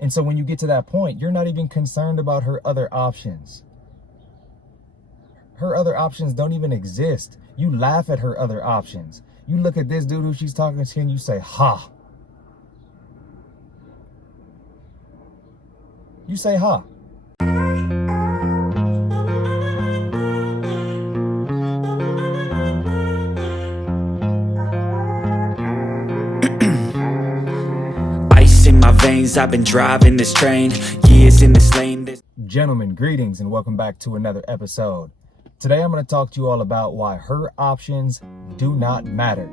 And so when you get to that point, you're not even concerned about her other options. Her other options don't even exist. You laugh at her other options. You look at this dude who she's talking to and you say, ha. You say, ha. Ice in my veins, I've been driving this train, years in this lane. Gentlemen, greetings and welcome back to another episode. Today I'm going to talk to you all about why her options do not matter.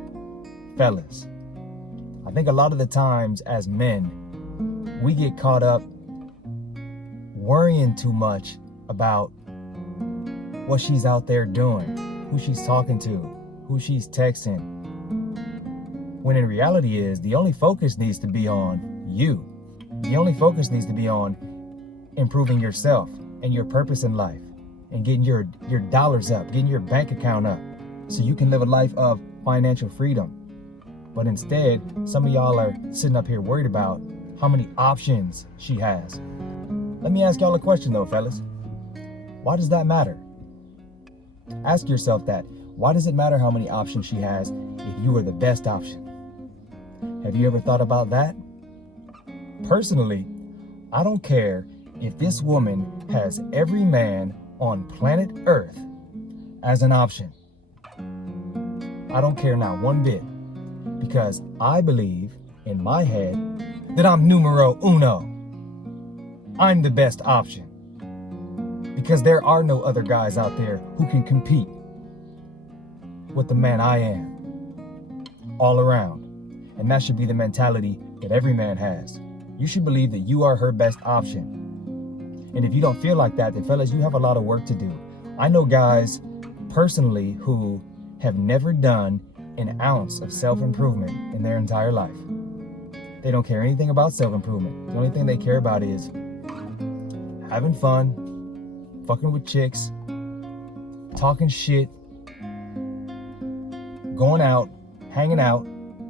Fellas, I think a lot of the times as men, we get caught up worrying too much about what she's out there doing, who she's talking to, who she's texting, when in reality is the only focus needs to be on you. The only focus needs to be on improving yourself and your purpose in life and getting your dollars up, getting your bank account up so you can live a life of financial freedom. But instead, some of y'all are sitting up here worried about how many options she has. Let me ask y'all a question though, fellas. Why does that matter? Ask yourself that. Why does it matter how many options she has if you are the best option? Have you ever thought about that? Personally, I don't care if this woman has every man on planet Earth as an option. I don't care not one bit, because I believe in my head that I'm numero uno. I'm the best option, because there are no other guys out there who can compete with the man I am all around. And that should be the mentality that every man has. You should believe that you are her best option. And if you don't feel like that, then fellas, you have a lot of work to do. I know guys personally who have never done an ounce of self-improvement in their entire life. They don't care anything about self-improvement. The only thing they care about is having fun, fucking with chicks, talking shit, going out, hanging out,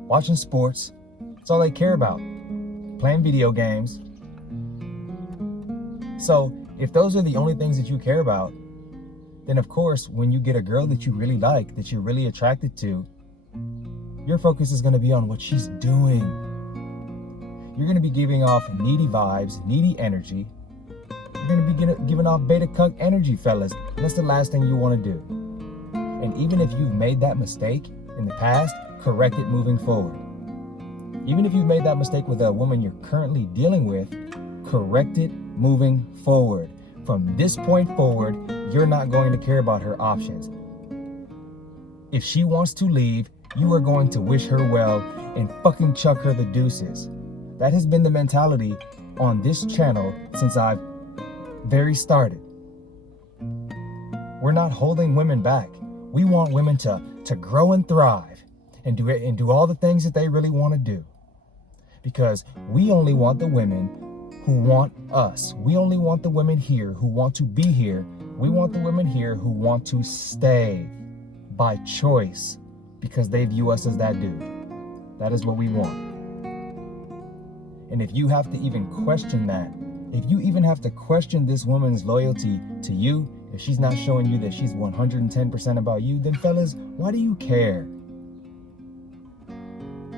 watching sports. That's all they care about. Playing video games. So if those are the only things that you care about, then of course, when you get a girl that you really like, that you're really attracted to, your focus is going to be on what she's doing. You're going to be giving off needy vibes, needy energy. You're going to be giving off beta cuck energy, fellas. And that's the last thing you want to do. And even if you've made that mistake in the past, correct it moving forward. Even if you've made that mistake with a woman you're currently dealing with, correct it moving forward. From this point forward, you're not going to care about her options. If she wants to leave, you are going to wish her well and fucking chuck her the deuces. That has been the mentality on this channel since I've very started. We're not holding women back. We want women to grow and thrive and do all the things that they really want to do. Because we only want the women who want us. We only want the women here who want to be here. We want the women here who want to stay by choice because they view us as that dude. That is what we want. And if you have to even question that, if you even have to question this woman's loyalty to you, if she's not showing you that she's 110% about you, then fellas, why do you care?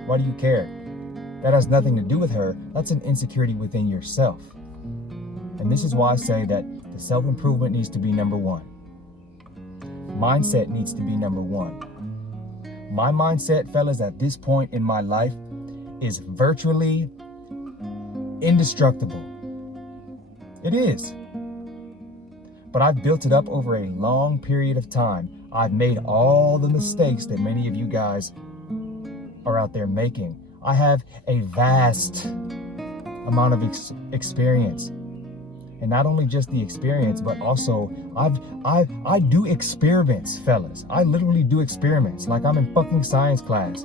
Why do you care? That has nothing to do with her. That's an insecurity within yourself. And this is why I say that the self-improvement needs to be number one. Mindset needs to be number one. My mindset, fellas, at this point in my life is virtually indestructible. It is. But I've built it up over a long period of time. I've made all the mistakes that many of you guys are out there making. I have a vast amount of experience. And not only just the experience, but also I do experiments, fellas. I literally do experiments like I'm in fucking science class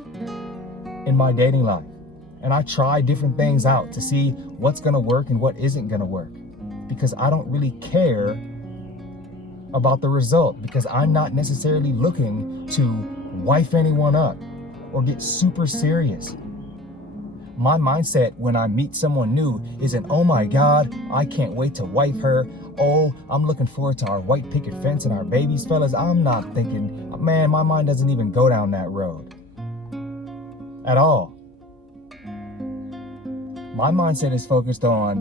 in my dating life. And I try different things out to see what's gonna work and what isn't gonna work. Because I don't really care about the result, because I'm not necessarily looking to wife anyone up or get super serious. My mindset when I meet someone new isn't, oh my God, I can't wait to wife her. Oh, I'm looking forward to our white picket fence and our babies, fellas. I'm not thinking, man, my mind doesn't even go down that road at all. My mindset is focused on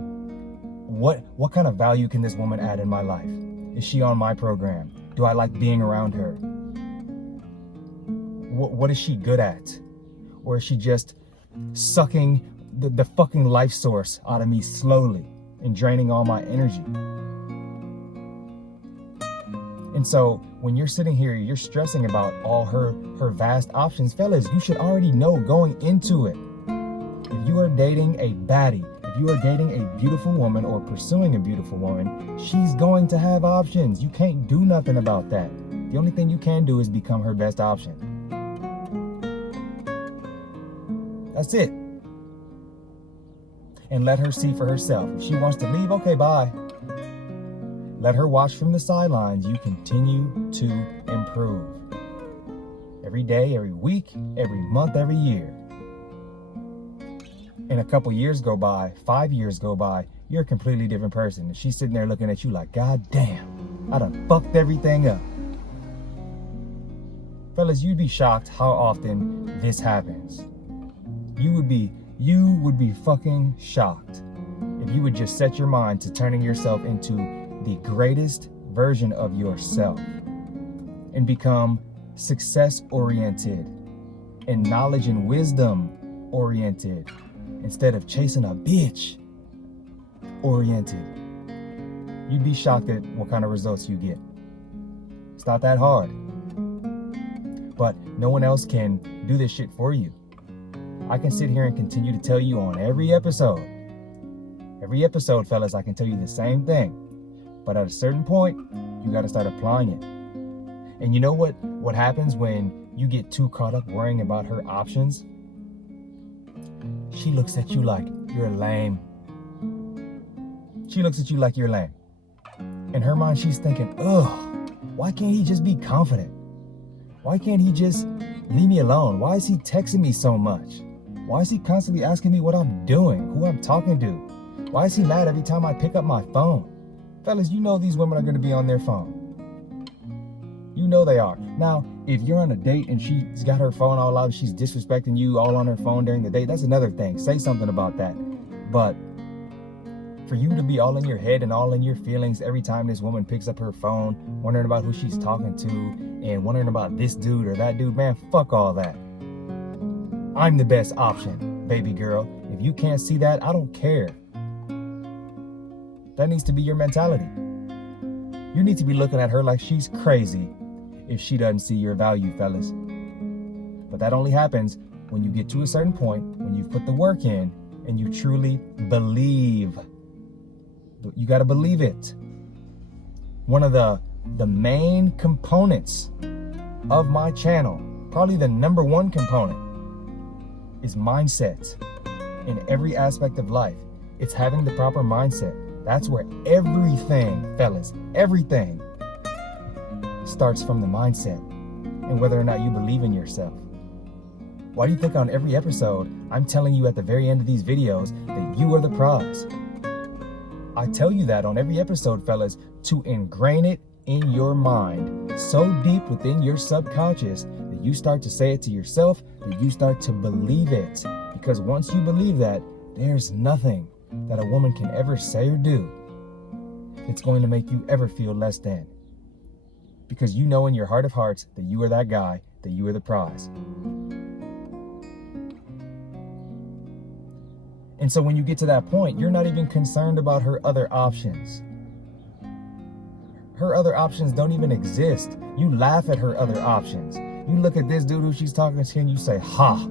what kind of value can this woman add in my life? Is she on my program? Do I like being around her? What is she good at? Or is she just sucking the fucking life source out of me slowly and draining all my energy? And so when you're sitting here, you're stressing about all her vast options, fellas, you should already know going into it. If you are dating a baddie, if you are dating a beautiful woman or pursuing a beautiful woman, she's going to have options. You can't do nothing about that. The only thing you can do is become her best option. That's it. And let her see for herself. If she wants to leave, okay, bye. Let her watch from the sidelines. You continue to improve. Every day, every week, every month, every year. And a couple years go by, 5 years go by, you're a completely different person. And she's sitting there looking at you like, God damn, I done fucked everything up. Fellas, you'd be shocked how often this happens. You would be fucking shocked if you would just set your mind to turning yourself into the greatest version of yourself and become success-oriented and knowledge and wisdom-oriented instead of chasing a bitch oriented. You'd be shocked at what kind of results you get. It's not that hard. But no one else can do this shit for you. I can sit here and continue to tell you on every episode, fellas, I can tell you the same thing. But at a certain point, you got to start applying it. And you know what happens when you get too caught up worrying about her options? She looks at you like you're lame. She looks at you like you're lame. In her mind, she's thinking, ugh, why can't he just be confident? Why can't he just leave me alone? Why is he texting me so much? Why is he constantly asking me what I'm doing, who I'm talking to? Why is he mad every time I pick up my phone? Fellas, you know these women are going to be on their phone. You know they are. Now, if you're on a date and she's got her phone all out, she's disrespecting you all on her phone during the date, that's another thing. Say something about that. But for you to be all in your head and all in your feelings every time this woman picks up her phone, wondering about who she's talking to and wondering about this dude or that dude, man, fuck all that. I'm the best option, baby girl. If you can't see that, I don't care. That needs to be your mentality. You need to be looking at her like she's crazy if she doesn't see your value, fellas. But that only happens when you get to a certain point, when you've put the work in and you truly believe. You got to believe it. One of the main components of my channel, probably the number one component, is mindset in every aspect of life. It's having the proper mindset. That's where everything, fellas, everything starts from the mindset and whether or not you believe in yourself. Why do you think on every episode, I'm telling you at the very end of these videos that you are the prize? I tell you that on every episode, fellas, to ingrain it in your mind so deep within your subconscious that you start to say it to yourself, that you start to believe it. Because once you believe that, there's nothing that a woman can ever say or do that's going to make you ever feel less than. Because you know in your heart of hearts that you are that guy, that you are the prize. And so when you get to that point, you're not even concerned about her other options. Her other options don't even exist. You laugh at her other options. You look at this dude who she's talking to and you say, ha.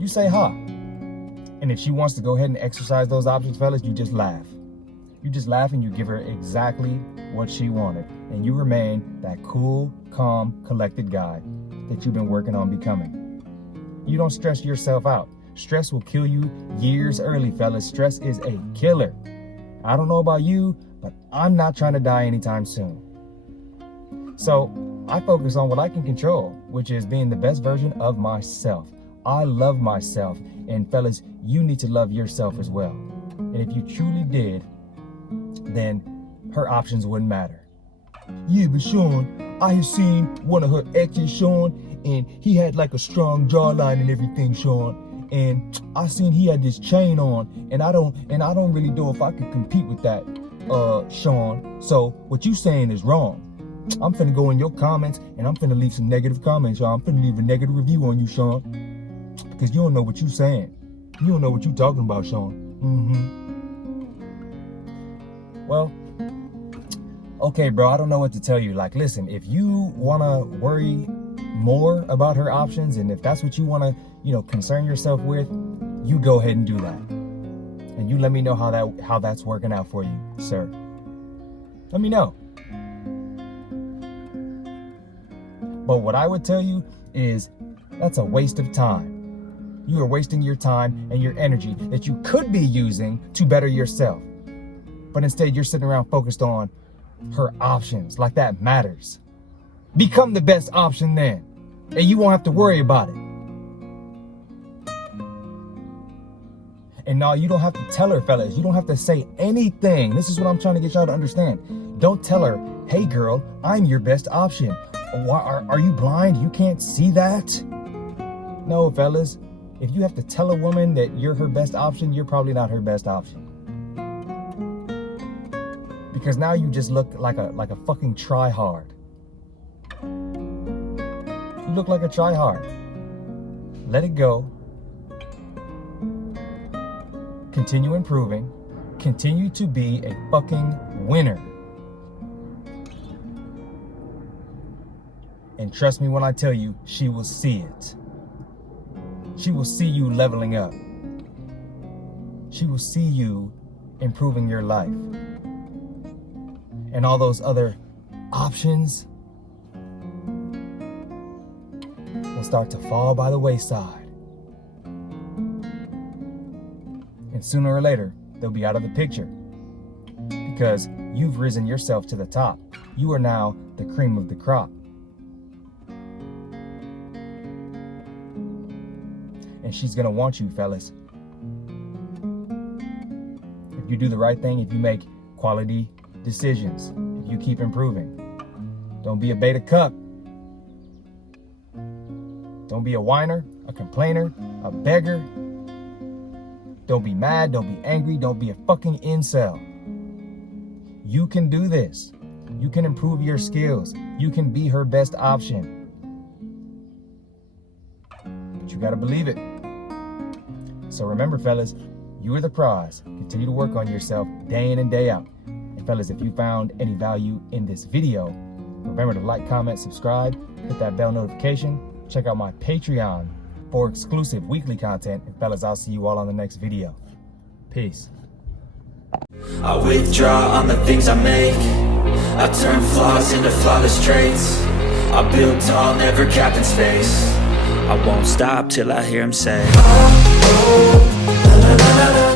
You say, ha. And if she wants to go ahead and exercise those options, fellas, you just laugh. You just laugh and you give her exactly what she wanted. And you remain that cool, calm, collected guy that you've been working on becoming. You don't stress yourself out. Stress will kill you years early, fellas. Stress is a killer. I don't know about you, but I'm not trying to die anytime soon. So I focus on what I can control. which is being the best version of myself. I love myself, and fellas, you need to love yourself as well. And if you truly did, then her options wouldn't matter. Yeah, but Shaun, I have seen one of her exes, Shaun, and he had like a strong jawline and everything, Shaun. And I seen he had this chain on, and I don't really know if I could compete with that, Shaun. So what you saying is wrong. I'm finna go in your comments and I'm finna leave some negative comments, Shaun. I'm finna leave a negative review on you, Shaun. Because you don't know what you saying. You don't know what you talking about, Shaun. Well, okay, bro, I don't know what to tell you. Like, listen, if you want to worry more about her options, and if that's what you want to, concern yourself with, you go ahead and do that. And you let me know how that's working out for you, sir. Let me know. But what I would tell you is that's a waste of time. You are wasting your time and your energy that you could be using to better yourself. But instead, you're sitting around focused on her options, like that matters. Become the best option then, and you won't have to worry about it. And no, you don't have to tell her, fellas. You don't have to say anything. This is what I'm trying to get y'all to understand. Don't tell her, hey girl, I'm your best option. Are you blind? You can't see that? No, fellas. If you have to tell a woman that you're her best option, you're probably not her best option. Because now you just look like a fucking try-hard. You look like a try-hard. Let it go. Continue improving. Continue to be a fucking winner. And trust me when I tell you, she will see it. She will see you leveling up. She will see you improving your life. And all those other options will start to fall by the wayside. And sooner or later, they'll be out of the picture. Because you've risen yourself to the top. You are now the cream of the crop. And she's gonna want you, fellas. If you do the right thing, if you make quality decisions, if you keep improving. Don't be a beta cuck. Don't be a whiner, a complainer, a beggar. Don't be mad, don't be angry, don't be a fucking incel. You can do this. You can improve your skills. You can be her best option. But you gotta believe it. So remember, fellas, you are the prize. Continue to work on yourself day in and day out. And fellas, if you found any value in this video, remember to like, comment, subscribe, hit that bell notification. Check out my Patreon for exclusive weekly content. And fellas, I'll see you all on the next video. Peace. I withdraw on the things I make. I turn flaws into flawless traits. I build tall, never capped in space. I won't stop till I hear him say, oh, oh, la, la, la, la, la.